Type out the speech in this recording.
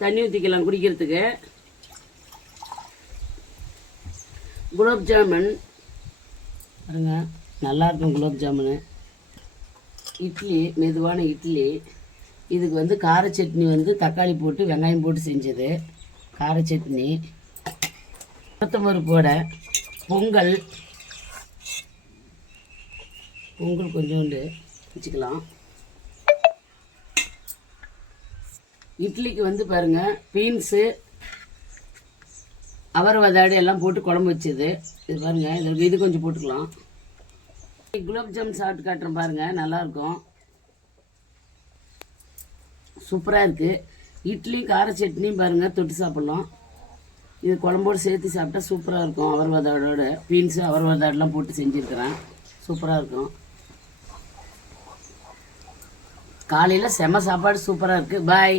தண்ணி ஊற்றிக்கலாம் குடிக்கிறதுக்கு. குலோப் ஜாமுன் பாருங்க, நல்லாயிருக்கும் குலோப் ஜாமுனு. இட்லி, மெதுவான இட்லி. இதுக்கு வந்து கார சட்னி வந்து தக்காளி போட்டு வெங்காயம் போட்டு செஞ்சது கார சட்னி. கொத்தமல்லி பொங்கல் பொங்கல் கொஞ்சோண்டு வச்சுக்கலாம். இட்லிக்கு வந்து பாருங்கள் பீன்ஸு அவரை வதாடு எல்லாம் போட்டு குழம்பு வச்சது. இது பாருங்கள், இது கொஞ்சம் போட்டுக்கலாம். குலோப் ஜாமுன் சாப்பிட்டு காட்டுறேன் பாருங்கள், நல்லாயிருக்கும், சூப்பராக இருக்குது. இட்லி கார சட்னியும் பாருங்கள் தொட்டு சாப்பிட்லாம். இது குழம்போடு சேர்த்து சாப்பிட்டா சூப்பராக இருக்கும். அவர் வதாடோட பீன்ஸு அவர் வதாடெலாம் போட்டு செஞ்சுருக்கிறேன், சூப்பராக இருக்கும். காலையில் செம சாப்பாடு, சூப்பராக இருக்குது. பாய்.